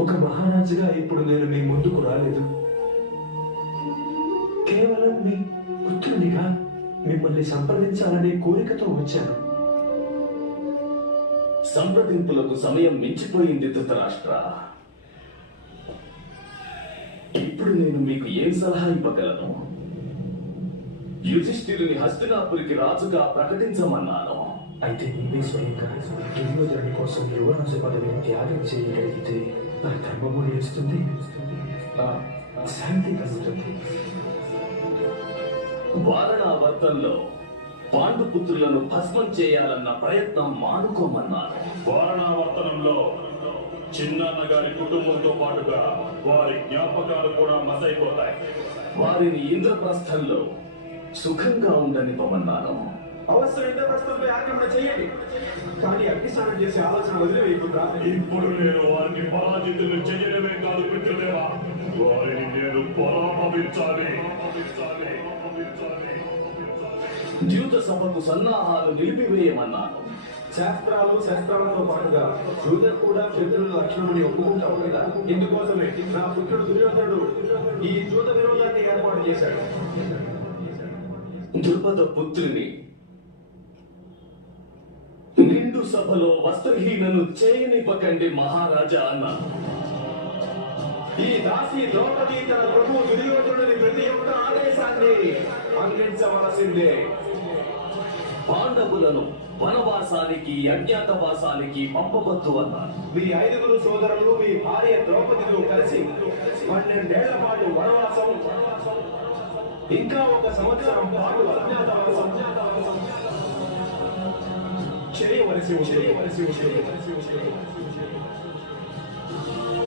ఒక మహారాజుగా ఇప్పుడు నేను మీ ముందుకు రాలేదు. కేవలం మీ పుత్రునిగా మిమ్మల్ని సంప్రదించాలనే కోరికతో వచ్చాను. సంప్రదింపులకు సమయం మించిపోయింది ధృతరాష్ట్ర. ఇప్పుడు నేను మీకు ఏం సలహా ఇవ్వగలను? యుధిష్ఠిరుని హస్తినాపురికి రాజుగా ప్రకటించమన్నాను. అయితే నీవే స్వయంగా దుర్యోధనుని కోసం యువరాజు పదవిని త్యాగం చేయగలిగితే నా ధర్మము నిలుస్తుంది, శాంతి కలుగుతుంది. వారణావర్తంలో పాండుపుత్రులను భస్మం చేయాలన్న ప్రయత్నం మానుకోమన్నాను. వారణావర్తనంలో చిన్నన్న గారి కుటుంబంతో పాటుగా వారి జ్ఞాపకాలు కూడా మసైపోతాయి. వారిని ఇంద్రప్రస్థంలో సుఖంగా ఉండనివ్వమన్నాను. అవసరం ఇంద్రప్రస్థంపై ఆక్రమణ చేయండి, కానీ అగ్నిస్నానం చేసే ఆలోచన వదిలివేయకుండా ఇప్పుడు నేను వారిని పరాజితులు చేయడమే కాదు పితృదేవా, వారిని నేను పరామర్శించాలి. ద్యూత సభకు సన్నాహాలు నిలిపివేయమన్నాను. శాస్త్రాలు శస్త్రాలతో పాటుగా యూదులు కూడా శత్రువుల లక్షణమని ఒప్పుకుంటావు కదా. ఇందుకోసమే నా పుత్రుడు దుర్యోధనుడు ఈ జూత విరోధాన్ని ఏర్పాటు చేశాడు. ద్రుపద పుత్రిని నిండు సభలో వస్త్రహీనను చేయనివ్వకండి మహారాజా అన్నాను. ఈ దాసి ద్రౌపది తన ప్రభు దుర్యోధనుడిని ప్రతి ఒక్క ఆదేశాన్ని అందించవలసిందే. పాండవులను వనవాసానికి అజ్ఞాతవాసానికి పంపవద్దు అన్నారు. మీ 5 సోదరులు మీ భార్య ద్రౌపదితో కలిసి 12 ఏళ్ల పాటు వనవాసం, ఇంకా 1 సంవత్సరం పాటు అజ్ఞాతవాసం చేయవలసి ఉంటుంది.